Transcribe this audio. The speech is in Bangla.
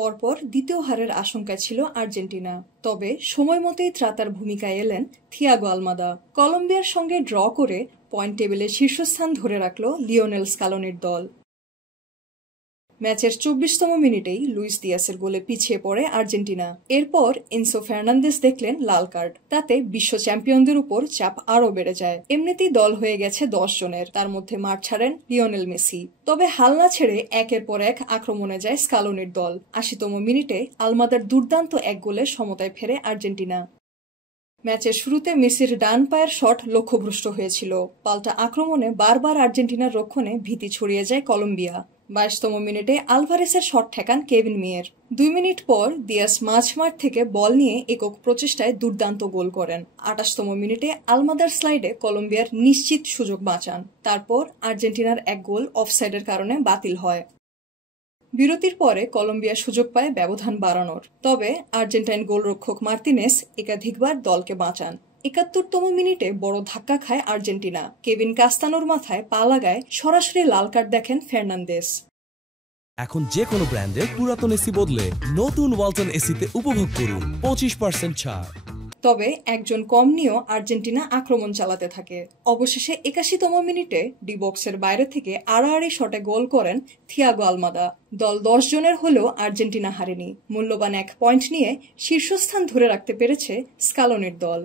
পরপর দ্বিতীয় হারের আশঙ্কা ছিল আর্জেন্টিনা। তবে সময় মতোই ত্রাতার ভূমিকায় এলেন থিয়াগো আলমাদা। কলম্বিয়ার সঙ্গে ড্র করে পয়েন্ট টেবিলে শীর্ষস্থান ধরে রাখল লিওনেল স্কালোনির দল। ম্যাচের ২৪তম মিনিটেই লুইস দিয়াসের গোলে পিছিয়ে পড়ে আর্জেন্টিনা। এরপর এনসো ফার্নান্দেস দেখলেন লাল কার্ড। তাতে বিশ্ব চ্যাম্পিয়নদের উপর চাপ আরও বেড়ে যায়। এমনিতেই দল হয়ে গেছে ১০ জনের, তার মধ্যে মাঠ ছাড়েন লিওনেল মেসি। তবে হাল না ছেড়ে একের পর এক আক্রমণে যায় স্কালোনির দল। ৮০তম মিনিটে আলমাদার দুর্দান্ত এক গোলে সমতায় ফেরে আর্জেন্টিনা। ম্যাচের শুরুতে মেসির ডান পায়ের শট লক্ষ্যভ্রষ্ট হয়েছিল। পাল্টা আক্রমণে বারবার আর্জেন্টিনার রক্ষণে ভীতি ছড়িয়ে যায় কলম্বিয়া। ২২তম মিনিটে আলভারেসের শট ঠেকান কেভিন মিয়ের। ২ মিনিট পর দিয়াস মাঝমাঠ থেকে বল নিয়ে একক প্রচেষ্টায় দুর্দান্ত গোল করেন। ২৮তম মিনিটে আলমাদার স্লাইডে কলম্বিয়ার নিশ্চিত সুযোগ বাঁচান। তারপর আর্জেন্টিনার এক গোল অফসাইডের কারণে বাতিল হয়। বিরতির পরে কলম্বিয়া সুযোগ পায় ব্যবধান বাড়ানোর। তবে আর্জেন্টাইন গোলরক্ষক মার্তিনেস একাধিকবার দলকে বাঁচান। ৭১তম মিনিটে বড় ধাক্কা খায় আর্জেন্টিনা। কেভিন কাস্তানোর মাথায় পা লাগায় সরাসরি লাল কার্ড দেখেন ফার্নান্দেস। এখন যে কোনো ব্র্যান্ডের পুরাতন এসি বদলে নতুন ওয়ালটন এসিতে উপভোগ করুন ২৫% ছাড়। তবে একজন কম নিয়েও আর্জেন্টিনা আক্রমণ চালাতে থাকে। অবশেষে ৮১তম মিনিটে ডি বক্সের বাইরে থেকে আড়াআড়ি শটে গোল করেন থিয়াগো আলমাদা। দল ১০ জনের হলেও আর্জেন্টিনা হারেনি। মূল্যবান ১ পয়েন্ট নিয়ে শীর্ষস্থান ধরে রাখতে পেরেছে স্কালোনির দল।